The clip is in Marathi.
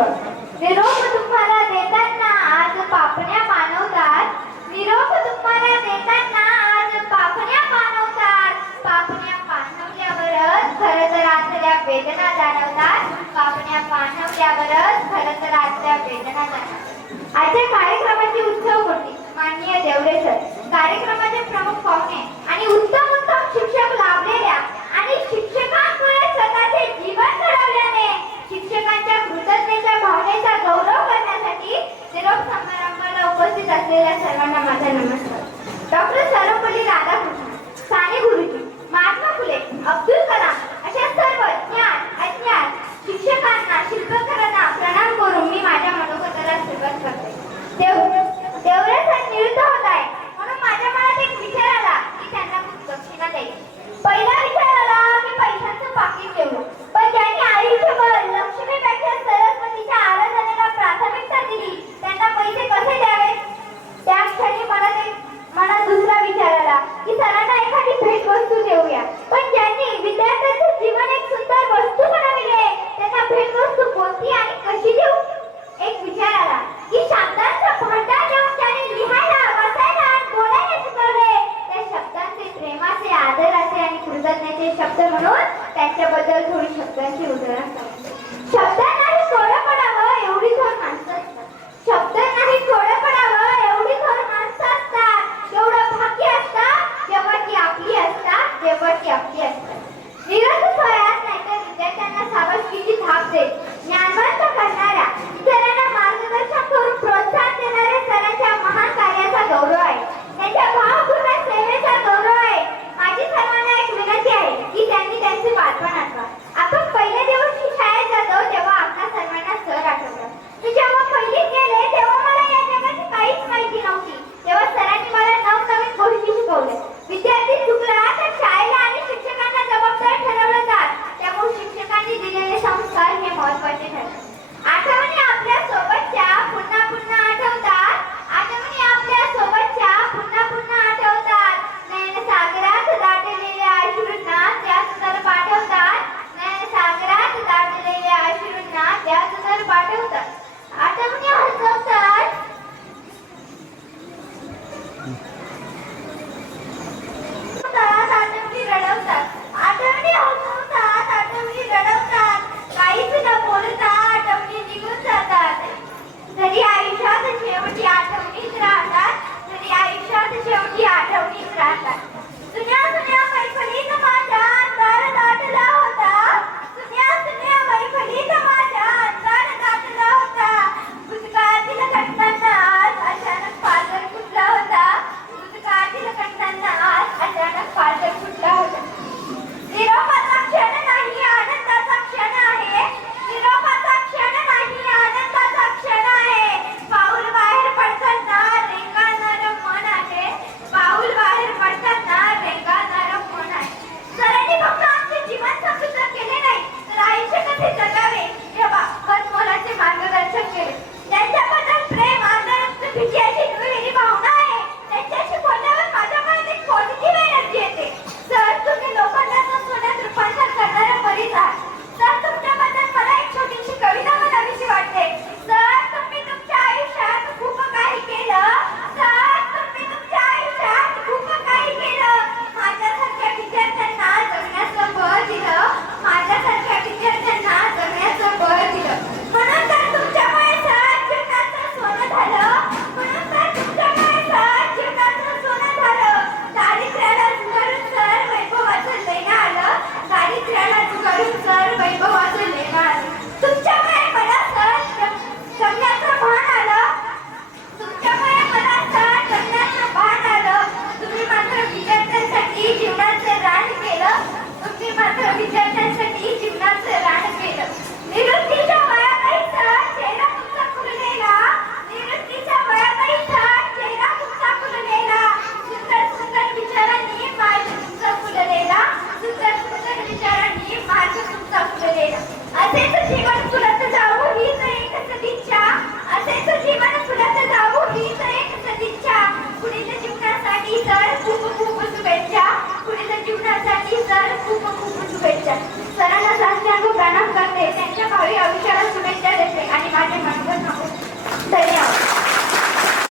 निरोप तुम्हाला देताना आज पापण्या मानवतात. निरोप तुम्हाला देताना आज पापण्या मानवतात. पापण्या पाणवल्यावरच खर तर वेदना जाणवतात. पापण्या पाणवल्यावरच खर तर वेदना जाणवतात. आजच्या कार्यक्रमाची उत्सव होती माननीय देवरे सर कार्यक्रमाचे प्रमुख पाहुणे आणि उत्तम उत्तम शिक्षक लाभलेल्या समजण्याचे शब्द म्हणून त्यांच्याबद्दल थोडी शब्दांची उदाहरण शब्द